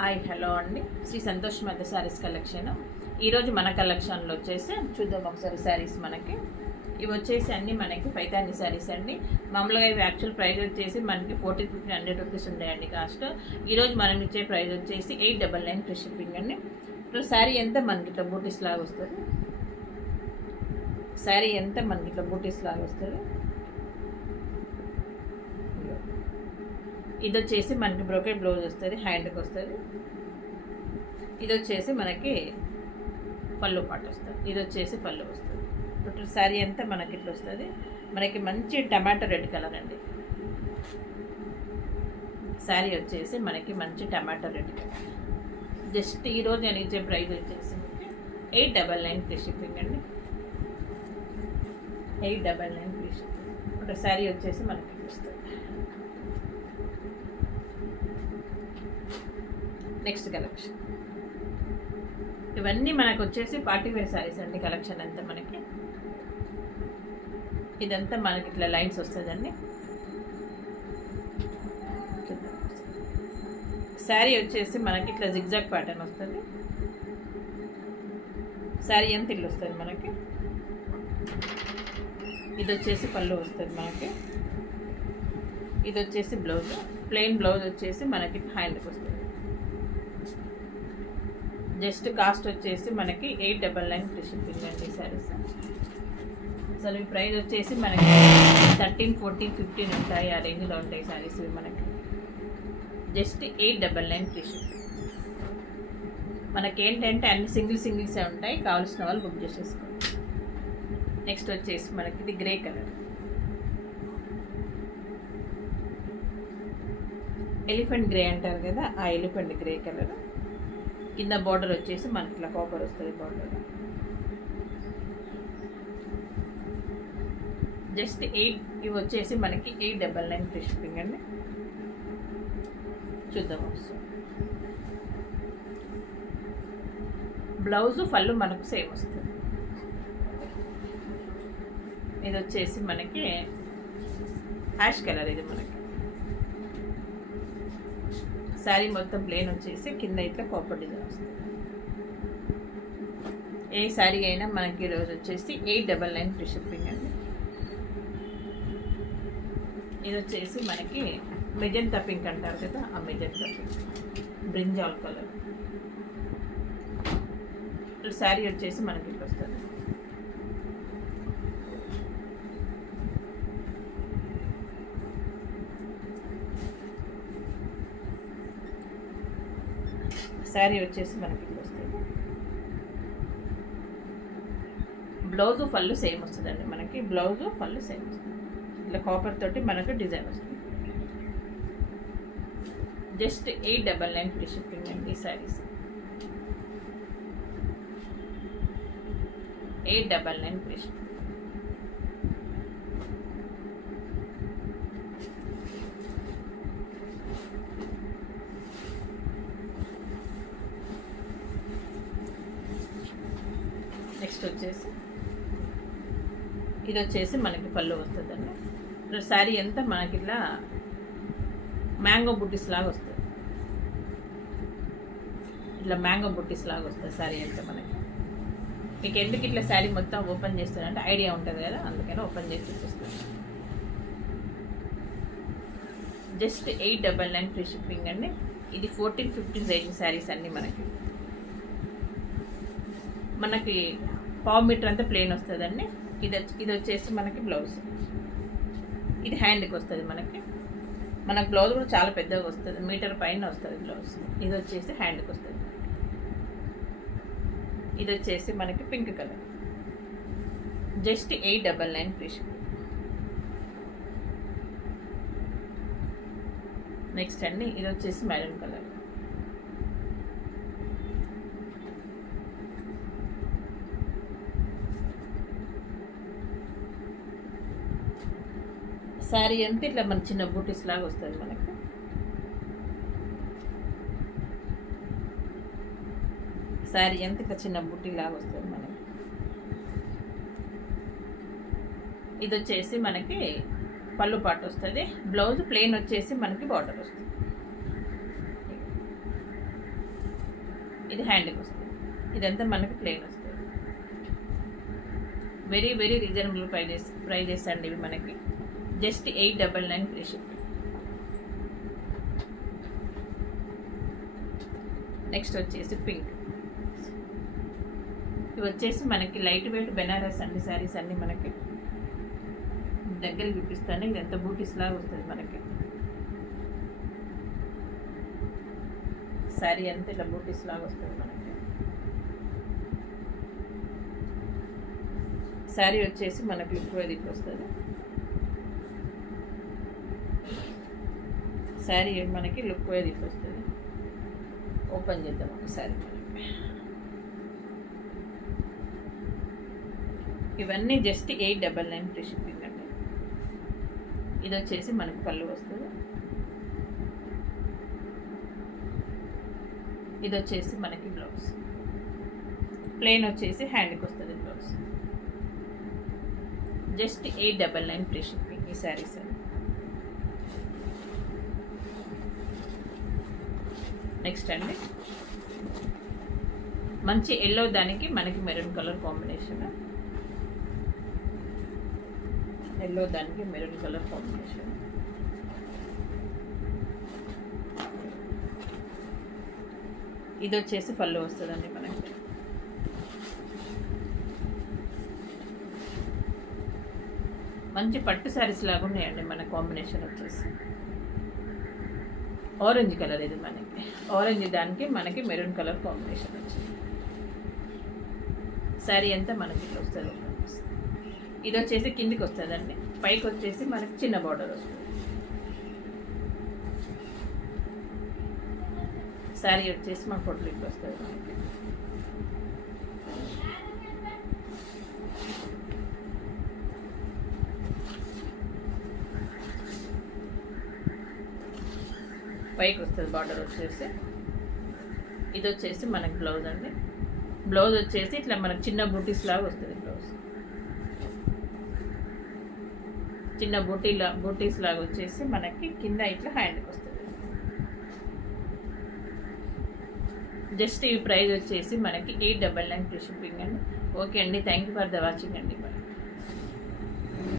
Hi hello అండి, శ్రీ సంతోష్ మధ్య saris collection. ఈరోజు మన కలెక్షన్లో వచ్చేసి చూద్దాం ఒకసారి శారీస్. మనకి ఇవి వచ్చేసి అన్నీ మనకి పైతాని శారీస్ అండి. మామూలుగా ఇవి యాక్చువల్ ప్రైస్ వచ్చేసి మనకి 1450 రూపీస్ ఉన్నాయండి కాస్ట్. ఈరోజు మనం ఇచ్చే ప్రైస్ వచ్చేసి 899 ఫ్రీ షిప్పింగ్ అండి. ఇప్పుడు శారీ ఎంత మనకి ఇట్లా బూటీస్ లాగా వస్తుంది. శారీ ఎంత మనకి ఇట్లా బూటీస్ లాగా వస్తుంది. ఇది వచ్చేసి మనకి బ్రోకెట్ బ్లౌజ్ వస్తుంది, హ్యాండ్కి వస్తుంది. ఇది వచ్చేసి మనకి పళ్ళు పాటు వస్తుంది. ఇది వచ్చేసి పళ్ళు వస్తుంది. టోటల్ శారీ అంతా మనకి ఇట్లా వస్తుంది. మనకి మంచి టమాటో రెడ్ కలర్ అండి. శారీ వచ్చేసి మనకి మంచి టమాటో రెడ్ కలర్. జస్ట్ ఈరోజు నేను ఇచ్చే ప్రైస్ వచ్చేసి 899 ఫ్రీ షిప్పింగ్ అండి. 899 ఫ్రీ షిప్పింగ్. టోటల్ శారీ వచ్చేసి మనకి వస్తుంది. నెక్స్ట్ కలెక్షన్ ఇవన్నీ మనకు వచ్చేసి పార్టీ వేర్ శారీస్ అండి. కలెక్షన్ అంతా మనకి ఇదంతా మనకి ఇట్లా లైన్స్ వస్తుందండి. శారీ వచ్చేసి మనకి ఇట్లా జిగ్జాగ్ ప్యాటర్న్ వస్తుంది. శారీ ఎంత ఇల్లు వస్తుంది మనకి. ఇది వచ్చేసి పళ్ళు వస్తుంది మనకి. ఇది వచ్చేసి బ్లౌజ్, ప్లెయిన్ బ్లౌజ్ వచ్చేసి మనకి హ్యాండ్కి వస్తుంది. జస్ట్ కాస్ట్ వచ్చేసి మనకి 899 ఫ్రీ షిప్పింగ్ అండి శారీస్. అసలు ఈ ప్రైస్ వచ్చేసి మనకి 13, 14, 15 ఉంటాయి, ఆ రేంజ్లో ఉంటాయి శారీస్ ఇవి మనకి. Just 899 free shipping. మనకి ఏంటంటే అన్ని సింగిల్సే ఉంటాయి. కావాల్సిన వాళ్ళు బుక్ చేసేసుకోండి. నెక్స్ట్ వచ్చేసి మనకి ఇది గ్రే కలర్, ఎలిఫెంట్ గ్రే అంటారు కదా, ఆ ఎలిఫెంట్ గ్రే కలర్. కింద బార్డర్ వచ్చేసి మనకి ఇట్లా కాపర్ వస్తుంది బార్డర్. జస్ట్ ఇవి వచ్చేసి మనకి 899 ఫ్రీ షిప్పింగ్ అండి. చూద్దాం ఒకసారి. బ్లౌజు పళ్ళు మనకు సేమ్ వస్తుంది. ఇది వచ్చేసి మనకి యాష్ కలర్. ఇది మనకి శారీ మొత్తం ప్లేన్ వచ్చేసి కింద ఇట్లా కాపర్ డిజైన్ వస్తుంది. ఏ శారీ అయినా మనకి ఈరోజు వచ్చేసి 899 ఫ్రీ షిప్పింగ్ అండి. ఇది వచ్చేసి మనకి మెజెంటా పింక్ అంటారు కదా, ఆ magenta pink, brinjal colour. Sari వచ్చేసి మనకి ఇట్లా వస్తుంది. శారీ వచ్చేసి మనకి ఇట్లా వస్తుంది. బ్లౌజు పళ్ళు సేమ్ వస్తుందండి మనకి. బ్లౌజు పళ్ళు సేమ్ వస్తుంది. ఇట్లా కాపర్ తోటి మనకు డిజైన్ వస్తుంది. జస్ట్ 899 ఫ్రీ షిప్పింగ్ అండి ఈ శారీస్. 899 free shipping. నెక్స్ట్ వచ్చేసి ఇది వచ్చేసి మనకి పళ్ళు వస్తుందండి. శారీ అంతా మనకి ఇట్లా మ్యాంగో బుట్టీస్ లాగా వస్తుంది. ఇట్లా మ్యాంగో బుట్టీస్ లాగా వస్తుంది శారీ అంతా మనకి. మీకు ఎందుకు ఇట్లా శారీ మొత్తం ఓపెన్ చేస్తానంటే ఐడియా ఉంటుంది కదా, అందుకని ఓపెన్ చేసి చూపిస్తాను. జస్ట్ 899 ఫ్రీ షిప్పింగ్ అండి. ఇది 14, 15 రేంజ్ శారీస్ అన్నీ మనకి పావు మీటర్ అంతా ప్లెయిన్ వస్తుందండి. ఇది వచ్చేసి మనకి బ్లౌజ్. ఇది హ్యాండ్కి వస్తుంది మనకి. మనకు బ్లౌజ్ కూడా చాలా పెద్దగా వస్తుంది, మీటర్ పైన వస్తుంది బ్లౌజ్. ఇది వచ్చేసి హ్యాండ్కి వస్తుంది. ఇది వచ్చేసి మనకి pink colour. Just 899 free shipping. Next అండి ఇది వచ్చేసి మెరూన్ కలర్. శారీ అంతా ఇట్లా మన చిన్న బూటీస్ లాగా వస్తుంది మనకి. శారీ అంతా ఇట్లా చిన్న బూటీ లాగా వస్తుంది మనకి. ఇది వచ్చేసి మనకి పళ్ళు పాటు వస్తుంది. బ్లౌజ్ ప్లెయిన్ వచ్చేసి మనకి బార్డర్ వస్తుంది. ఇది హ్యాండ్కి వస్తుంది. ఇదంతా మనకి ప్లేన్ వస్తుంది. వెరీ వెరీ రీజనబుల్ ప్రైజెస్ అండి ఇవి మనకి. Just 899 free shipping. నెక్స్ట్ వచ్చేసి పింక్. ఇవి వచ్చేసి మనకి లైట్ వెయిట్ బెనారస్ అండి శారీస్ అన్ని మనకి. దగ్గర చూపిస్తాను. ఇది ఎంత బూటీస్ లాగా వస్తుంది మనకి. శారీ అంతా ఇట్లా బూటీస్ లాగా వస్తుంది మనకి. శారీ వచ్చేసి మనకి ఎక్కువ ఇట్లా వస్తుంది. శారీ మనకి లుక్ వైజ్ ఇట్లా వస్తుంది. ఓపెన్ చేద్దాం ఒకసారి. ఇవన్నీ జస్ట్ 899 ఫ్రీ షిప్పింగ్ అండి. ఇది వచ్చేసి మనకి పళ్ళు వస్తుంది. ఇది వచ్చేసి మనకి బ్లౌజ్. ప్లెయిన్ వచ్చేసి హ్యాండ్కి వస్తుంది బ్లౌజ్. జస్ట్ 899 ఫ్రీ షిప్పింగ్ ఈ శారీస్ అండి. నెక్స్ట్ అండి మంచి ఎల్లో దానికి మనకి మెరూన్ కలర్ కాంబినేషన్. ఎల్లో దానికి మెరూన్ కలర్ కాంబినేషన్. ఇది వచ్చేసి పళ్ళు వస్తుందండి మనకి. మంచి పట్టు శారీస్ లాగా ఉన్నాయండి మన కాంబినేషన్ వచ్చేసి. ఆరెంజ్ కలర్ ఇది మనకి. ఆరెంజ్ దానికి మనకి మెరూన్ కలర్ కాంబినేషన్ వచ్చింది. శారీ అంతా మనకి ఇట్లా వస్తుంది. ఇది వచ్చేసి కిందికి వస్తుందండి. పైకి వచ్చేసి మనకి చిన్న బార్డర్ వస్తుంది. శారీ వచ్చేసి మన పొట్లు ఇట్లా వస్తుంది మనకి. పైకి వస్తుంది బార్డర్ వచ్చేసి. ఇది వచ్చేసి మనకి బ్లౌజ్ అండి. బ్లౌజ్ వచ్చేసి ఇట్లా మనకి చిన్న బూటీస్ లాగా వస్తుంది బ్లౌజ్. చిన్న బూటీస్ లాగా వచ్చేసి మనకి కింద ఇట్లా హ్యాండ్కి వస్తుంది. జస్ట్ ఈ ప్రైస్ వచ్చేసి మనకి 899 ఫ్రీ షిప్పింగ్ అండి. ఓకే అండి, thank you for the watching అండి.